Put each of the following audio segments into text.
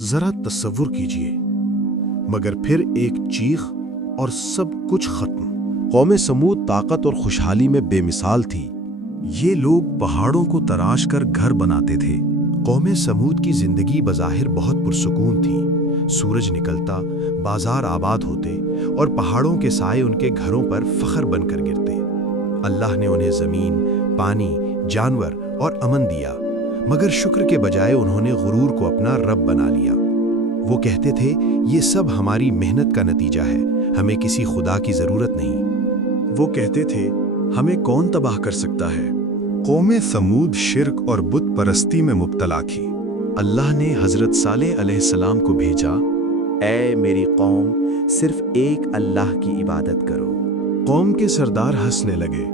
ذرا تصور کیجئے، مگر پھر ایک چیخ اور سب کچھ ختم۔ قوم سمود طاقت اور خوشحالی میں بے مثال تھی۔ یہ لوگ پہاڑوں کو تراش کر گھر بناتے تھے۔ قوم سمود کی زندگی بظاہر بہت پرسکون تھی۔ سورج نکلتا، بازار آباد ہوتے اور پہاڑوں کے سائے ان کے گھروں پر فخر بن کر گرتے۔ اللہ نے انہیں زمین، پانی، جانور اور امن دیا، مگر شکر کے بجائے انہوں نے غرور کو اپنا رب بنا لیا۔ وہ کہتے تھے یہ سب ہماری محنت کا نتیجہ ہے، ہمیں کسی خدا کی ضرورت نہیں۔ وہ کہتے تھے ہمیں کون تباہ کر سکتا ہے؟ قوم سمود شرک اور بت پرستی میں مبتلا تھی۔ اللہ نے حضرت صالح علیہ السلام کو بھیجا، اے میری قوم، صرف ایک اللہ کی عبادت کرو۔ قوم کے سردار ہنسنے لگے۔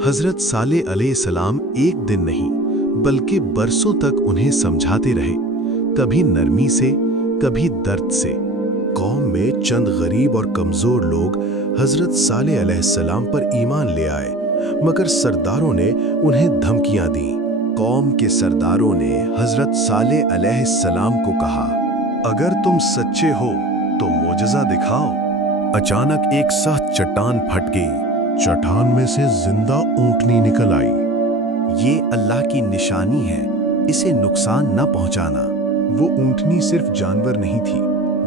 حضرت صالح علیہ السلام ایک دن نہیں بلکہ برسوں تک انہیں سمجھاتے رہے، کبھی نرمی سے، کبھی درد سے۔ قوم میں چند غریب اور کمزور لوگ حضرت صالح علیہ السلام پر ایمان لے آئے، مگر سرداروں نے انہیں دھمکیاں دیں۔ قوم کے سرداروں نے حضرت صالح علیہ السلام کو کہا، اگر تم سچے ہو تو معجزہ دکھاؤ۔ اچانک ایک سخت چٹان پھٹ گئی، چٹان میں سے زندہ اونٹنی نکل آئی۔ یہ اللہ کی نشانی ہے، اسے نقصان نہ پہنچانا۔ وہ اونٹنی صرف جانور نہیں تھی،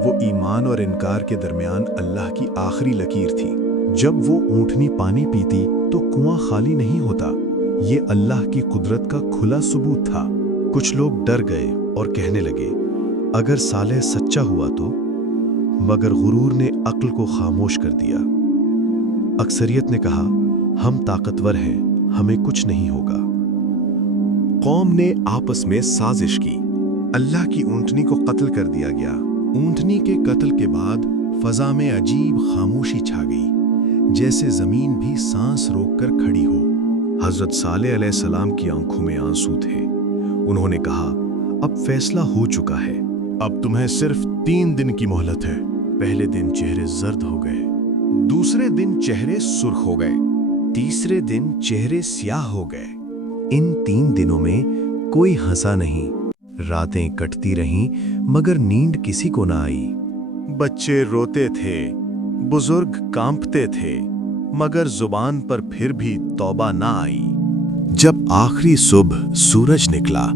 وہ ایمان اور انکار کے درمیان اللہ کی آخری لکیر تھی۔ جب وہ اونٹنی پانی پیتی تو کنواں خالی نہیں ہوتا۔ یہ اللہ کی قدرت کا کھلا ثبوت تھا۔ کچھ لوگ ڈر گئے اور کہنے لگے اگر صالح سچا ہوا تو، مگر غرور نے عقل کو خاموش کر دیا۔ اکثریت نے کہا ہم طاقتور ہیں، ہمیں کچھ نہیں ہوگا۔ قوم نے آپس میں سازش کی۔ اللہ کی اونٹنی کو قتل کر دیا گیا۔ اونٹنی کے قتل کے بعد فضا میں عجیب خاموشی چھا گئی، جیسے زمین بھی سانس روک کر کھڑی ہو۔ حضرت صالح علیہ السلام کی آنکھوں میں آنسو تھے۔ انہوں نے کہا اب فیصلہ ہو چکا ہے، اب تمہیں صرف 3 دن کی مہلت ہے۔ پہلے دن چہرے زرد ہو گئے، دوسرے دن چہرے سرخ ہو گئے، تیسرے دن چہرے سیاہ ہو گئے۔ ان 3 دنوں میں کوئی ہنسا نہیں۔ راتیں کٹتی رہیں مگر نیند کسی کو نہ آئی۔ بچے روتے تھے، بزرگ کانپتے تھے، مگر زبان پر پھر بھی توبہ نہ آئی۔ جب آخری صبح سورج نکلا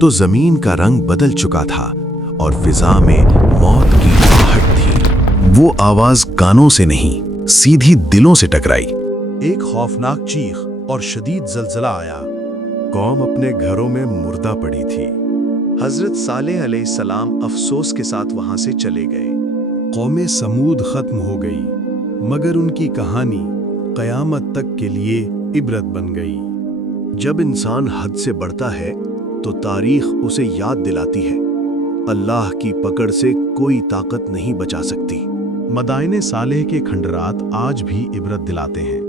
تو زمین کا رنگ بدل چکا تھا اور فضا میں موت کی آہٹ تھی۔ وہ آواز کانوں سے نہیں، سیدھی دلوں سے ٹکرائی۔ ایک خوفناک چیخ اور شدید زلزلہ آیا۔ قوم اپنے گھروں میں مردہ پڑی تھی۔ حضرت صالح علیہ السلام افسوس کے ساتھ وہاں سے چلے گئے۔ قوم سمود ختم ہو گئی، مگر ان کی کہانی قیامت تک کے لیے عبرت بن گئی۔ جب انسان حد سے بڑھتا ہے تو تاریخ اسے یاد دلاتی ہے اللہ کی پکڑ سے کوئی طاقت نہیں بچا سکتی۔ مدائن صالح کے کھنڈرات آج بھی عبرت دلاتے ہیں۔